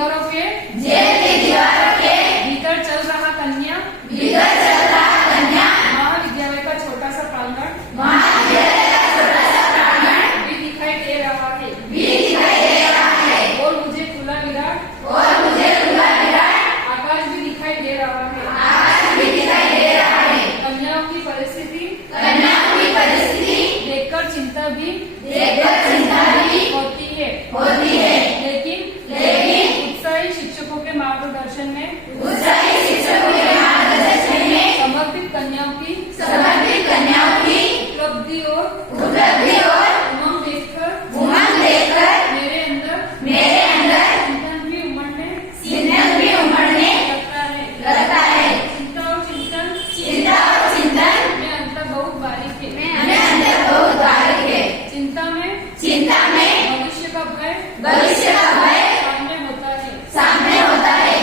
दीवारों के भीतर चल रहा कन्या महाविद्यालय का छोटा सा प्रांगण भी दिखाई दे रहा है और मुझे खुला विराट आकाश भी दिखाई दे रहा है। कन्याओं की परिस्थिति देखकर चिंता भी होती है लेकिन उत्साही शिक्षकों के मार्गदर्शन में समर्पित कन्याओं की उपलब्धि और उमंग देखकर मेरे अंदर चिंतन भी उमड़ने लगता है। चिंता और चिंतन में अंतर बहुत बारीक है। चिंता में भविष्य का भय सामने होता है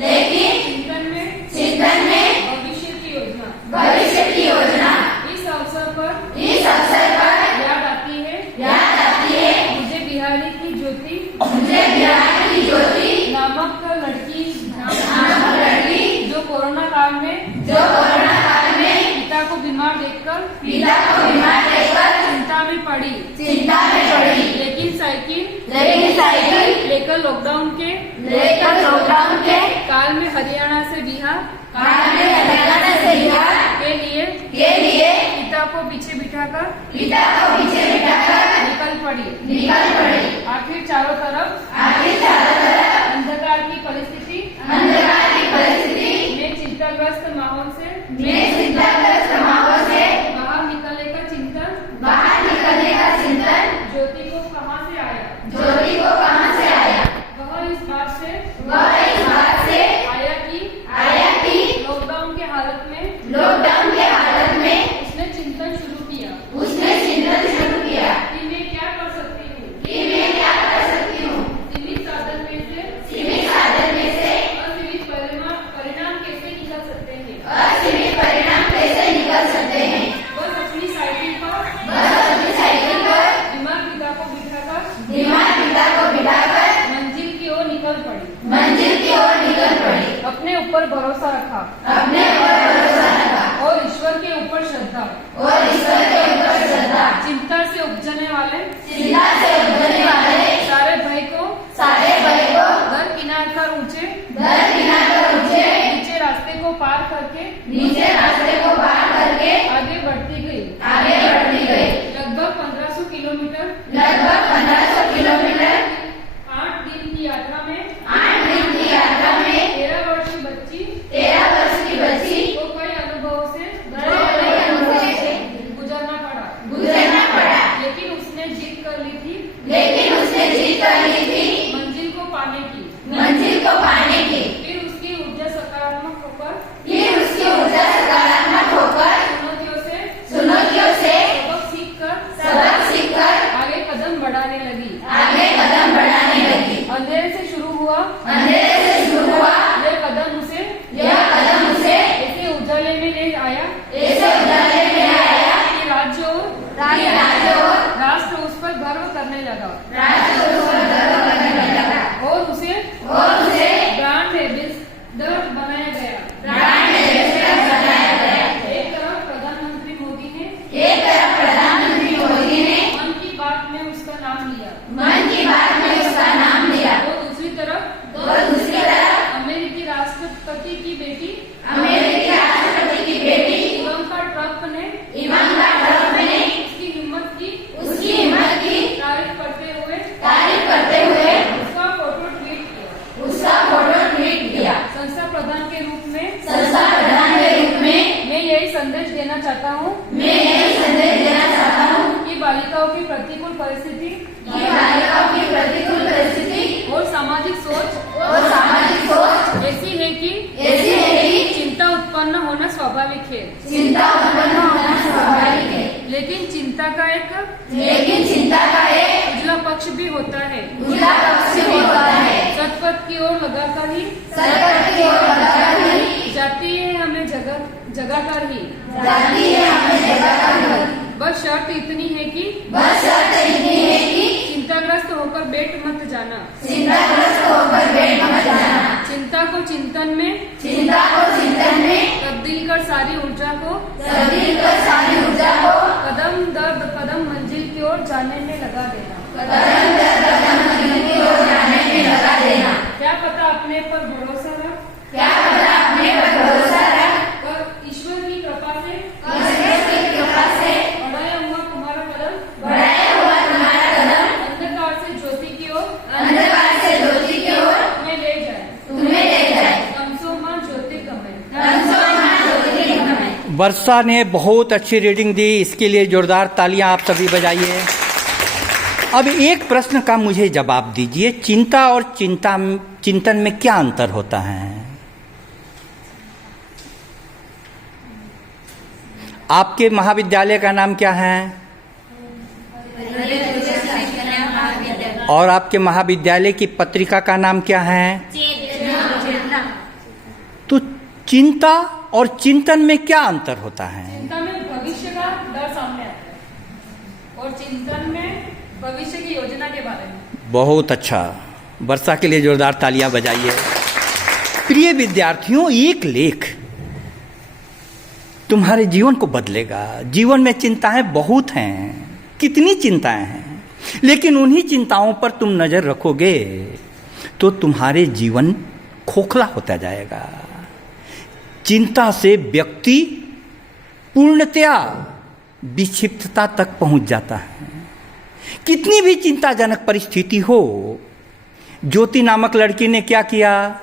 लेकिन चिंतन में भविष्य की योजना इस अवसर पर याद आती है मुझे बिहारी की ज्योति नामक लड़की जो कोरोना काल में पिता को बीमार देखकर चिंता में पड़ी लेकिन साइकिल लेकर लॉकडाउन के काल में हरियाणा से बिहार के लिए पिता को पीछे बिठाकर निकल पड़ी। आखिर चारों तरफ अंधकार की परिस्थिति में चिंताग्रस्त माहौल से बाहर निकलने का चिंतन ज्योति को कहाँ से आया। वह इस बात से आया कि लॉकडाउन के हालत में उसने चिंतन शुरू किया कि मैं क्या कर सकती हूँ। सीमित साधन में से असीमित परिणाम कैसे निकल सकते हैं। बस अपनी साइकिल पर दिमाग पिता को बिठाकर मंजिल की ओर निकल पड़ी। अपने ऊपर भरोसा रखा और ईश्वर के ऊपर श्रद्धा। चिंता से उपजने वाले सारे भय को दरकिनार कर ऊंचे नीचे रास्ते को पार करके आगे बढ़ती गई। लगभग 1500 किलोमीटर 8 दिन की यात्रा में 13 वर्ष की बच्ची को कई अनुभवों से गुजरना पड़ा लेकिन उसने जीत कर ली थी मंजिल को पाने की। फिर उसकी ऊर्जा सकारात्मक होकर चुनौतियों से सबक सीखकर आगे कदम बढ़ाने लगी। अंधेरे से शुरू हुआ यह कदम उसे ऐसे उजाले में ले आया कि राज्य और राष्ट्र उस पर गर्व करने लगा और उसे ब्रांड एम्बेसडर बनाया गया। एक तरफ प्रधानमंत्री मोदी ने मन की बात में उसका नाम लिया और दूसरी तरफ अमेरिकी राष्ट्रपति की बेटी इवांका ट्रम्प ने उसकी हिम्मत की तारीफ करते हुए उसका फोटो ट्वीट किया। संस्था प्रधान के रूप में मैं यही संदेश देना चाहता हूँ कि बालिकाओं की प्रतिकूल परिस्थिति और सामाजिक सोच ऐसी है कि चिंता उत्पन्न होना स्वाभाविक है। लेकिन चिंता का एक उजला पक्ष भी होता है। सतपथ की ओर लगाकर ही जाती है हमें जगाकर ही। बस शर्त इतनी है कि चिंताग्रस्त होकर बैठ मत जाना। चिंता को चिंतन में तब्दील कर सारी ऊर्जा को कदम दर कदम मंजिल की ओर जाने में लगा देना। क्या पता अपने पर भरोसा रख और ईश्वर की कृपा से बढ़ाया हुआ तुम्हारा कदम अंधकार से ज्योति की ओर तुम्हें ले जाए। तमसोमा ज्योतिर्गमय। वर्षा ने बहुत अच्छी रीडिंग दी, इसके लिए जोरदार तालियां आप सभी बजाइए। अब एक प्रश्न का मुझे जवाब दीजिए, चिंता और चिंतन में क्या अंतर होता है? आपके महाविद्यालय का नाम क्या है? और आपके महाविद्यालय की पत्रिका का नाम क्या है? तो चिंता और चिंतन में क्या अंतर होता है? चिंता में भविष्य का डर सामने आता है और चिंतन में भविष्य की योजना के बारे में। बहुत अच्छा, वर्षा के लिए जोरदार तालियां बजाइए। प्रिय विद्यार्थियों, एक लेख तुम्हारे जीवन को बदलेगा। जीवन में चिंताएं बहुत हैं, कितनी चिंताएं हैं, लेकिन उन्हीं चिंताओं पर तुम नजर रखोगे तो तुम्हारे जीवन खोखला होता जाएगा। चिंता से व्यक्ति पूर्णतया विक्षिप्तता तक पहुंच जाता है। कितनी भी चिंताजनक परिस्थिति हो, ज्योति नामक लड़की ने क्या किया?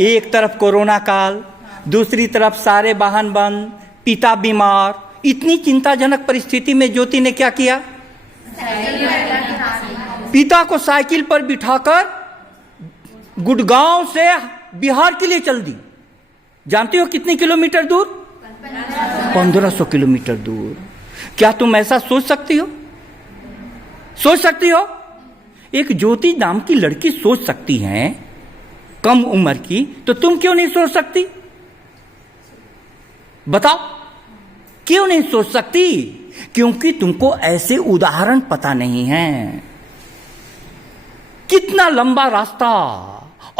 एक तरफ कोरोना काल, दूसरी तरफ सारे वाहन बंद, पिता बीमार, इतनी चिंताजनक परिस्थिति में ज्योति ने क्या किया? पिता को साइकिल पर बिठाकर गुड़गांव से बिहार के लिए चल दी। जानते हो कितने किलोमीटर दूर? 1500 किलोमीटर दूर। क्या तुम ऐसा सोच सकती हो? सोच सकती हो? एक ज्योति नाम की लड़की सोच सकती है, कम उम्र की, तो तुम क्यों नहीं सोच सकती? बताओ, क्यों नहीं सोच सकती? क्योंकि तुमको ऐसे उदाहरण पता नहीं है। कितना लंबा रास्ता